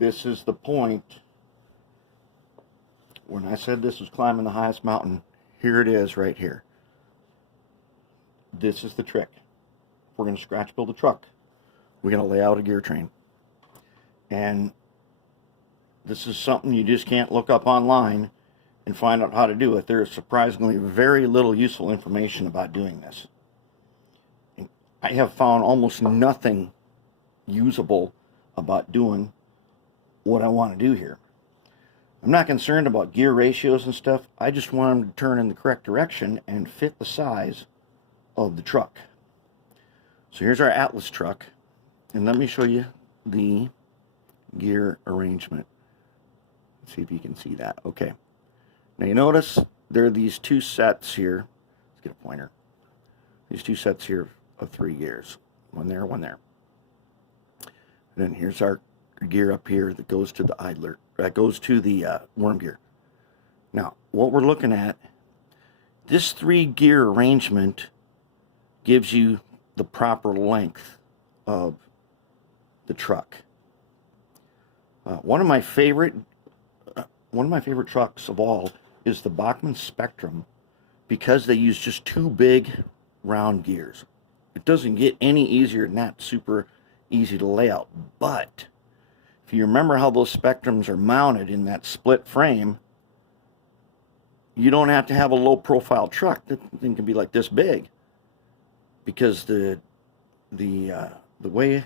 This is the point. When I said this was climbing the highest mountain, here it is right here. This is the trick. If we're going to scratch build a truck, we're going to lay out a gear train. And this is something you just can't look up online and find out how to do it. There is surprisingly very little useful information about doing this. I have found almost nothing usable about doing what I want to do here. I'm not concerned about gear ratios and stuff. I just want them to turn in the correct direction and fit the size of the truck. So here's our Atlas truck, and let me show you the gear arrangement. Let's see if you can see that. Okay. Now you notice there are these two sets here. Let's get a pointer. These two sets here of 3 gears. One there, one there. And then here's our gear up here that goes to the idler. That goes to the worm gear. Now, what we're looking at, this 3 gear arrangement gives you the proper length of the truck. One of my favorite trucks of all is the Bachmann Spectrum, because they use just 2 big round gears. It doesn't get any easier than that. Super easy to lay out. But if you remember how those Spectrums are mounted in that split frame, you don't have to have a low profile truck. That thing can be like this big, because the way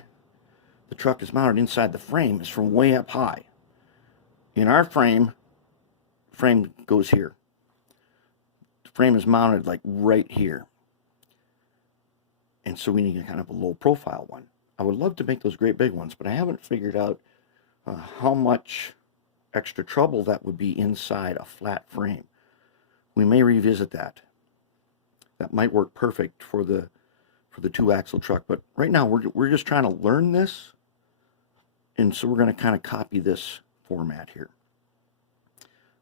the truck is mounted inside the frame is from way up high. In our frame goes here. The frame is mounted like right here. And so we need a kind of a low profile one. I would love to make those great big ones, but I haven't figured out how much extra trouble that would be inside a flat frame. We may revisit that. That might work perfect for the 2-axle truck, but right now we're just trying to learn this, and so we're going to kind of copy this format here.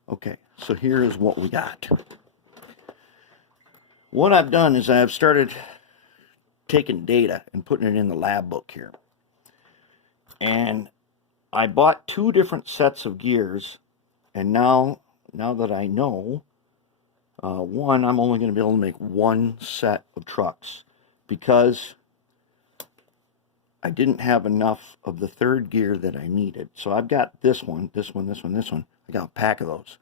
Okay, so here is what we got. What I've done is I've started taking data and putting it in the lab book here. And I bought 2 different sets of gears, and now that I know, one, I'm only going to be able to make 1 set of trucks, because I didn't have enough of the 3rd gear that I needed. So I've got this one, this one, this one, this one. I got a pack of those.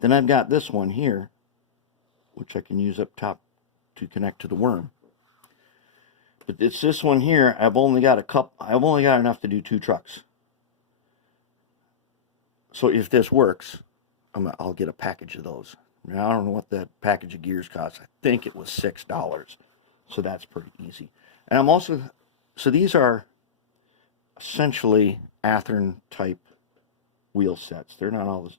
Then I've got this one here, which I can use up top to connect to the worm. But it's this one here. I've only got enough to do 2 trucks. So if this works, I'll get a package of those. Now, I don't know what that package of gears costs. I think it was $6. So that's pretty easy. And I'm also, so these are essentially Athearn type wheel sets. They're not all,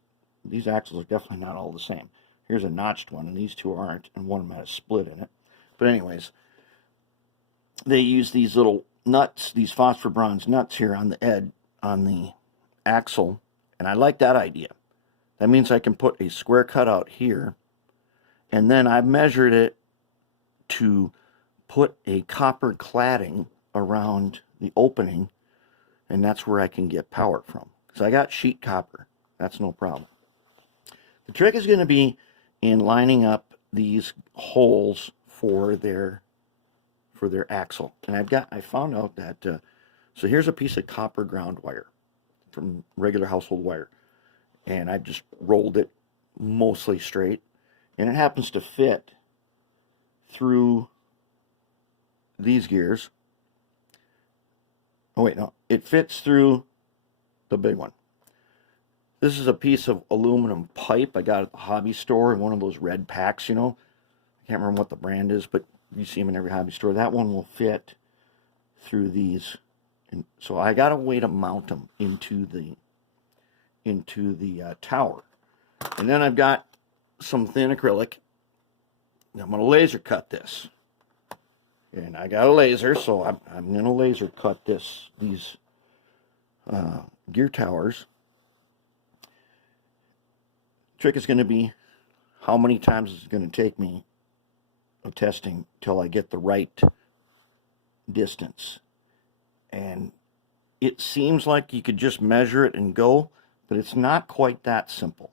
these axles are definitely not all the same. Here's a notched one, and these 2 aren't, and one of them had a split in it. But anyways, they use these little nuts, these phosphor bronze nuts here on the edge, on the axle, and I like that idea. That means I can put a square cutout here, and then I've measured it to put a copper cladding around the opening, and that's where I can get power from. So I got sheet copper. That's no problem. The trick is going to be in lining up these holes for their axle. And I found out that, so here's a piece of copper ground wire from regular household wire. And I just rolled it mostly straight. And it happens to fit through these gears. Oh wait, no, it fits through the big one. This is a piece of aluminum pipe I got at the hobby store in one of those red packs, you know. I can't remember what the brand is, but you see them in every hobby store. That one will fit through these. And so I got a way to mount them into the tower. And then I've got some thin acrylic. I'm going to laser cut this. And I got a laser, so I'm going to laser cut these gear towers. Trick is going to be how many times it's going to take me of testing till I get the right distance. And it seems like you could just measure it and go, but it's not quite that simple.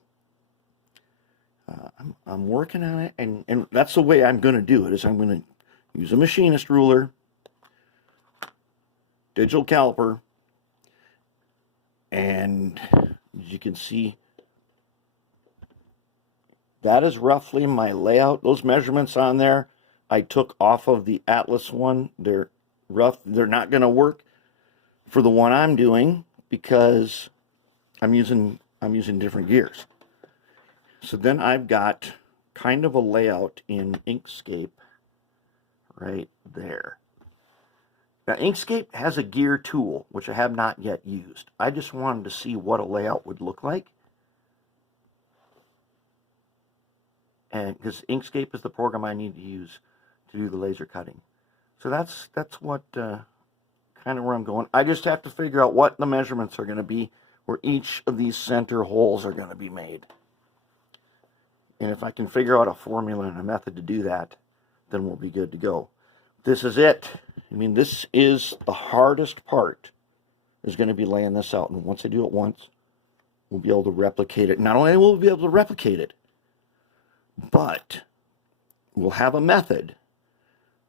I'm working on it, and that's the way I'm going to do it, is I'm going to use a machinist ruler, digital caliper, and as you can see, that is roughly my layout. Those measurements on there I took off of the Atlas one. They're rough. They're not going to work for the one I'm doing because I'm using different gears. So then I've got kind of a layout in Inkscape right there. Now Inkscape has a gear tool, which I have not yet used. I just wanted to see what a layout would look like. And because Inkscape is the program I need to use to do the laser cutting. So that's what kind of where I'm going. I just have to figure out what the measurements are going to be where each of these center holes are going to be made. And if I can figure out a formula and a method to do that, then we'll be good to go. This is it. I mean, this is the hardest part, is going to be laying this out. And once I do it once, we'll be able to replicate it. Not only will we be able to replicate it, but we'll have a method.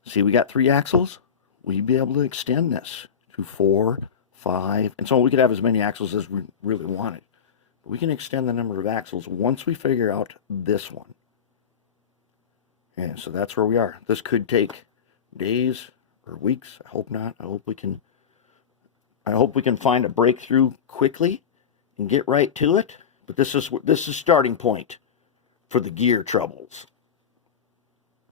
See, we got 3 axles. We'll be able to extend this to 4, 5, and so we could have as many axles as we really wanted. We can extend the number of axles once we figure out this one. And so that's where we are. This could take days or weeks. I hope not. I hope we can find a breakthrough quickly and get right to it. But this is starting point for the gear troubles.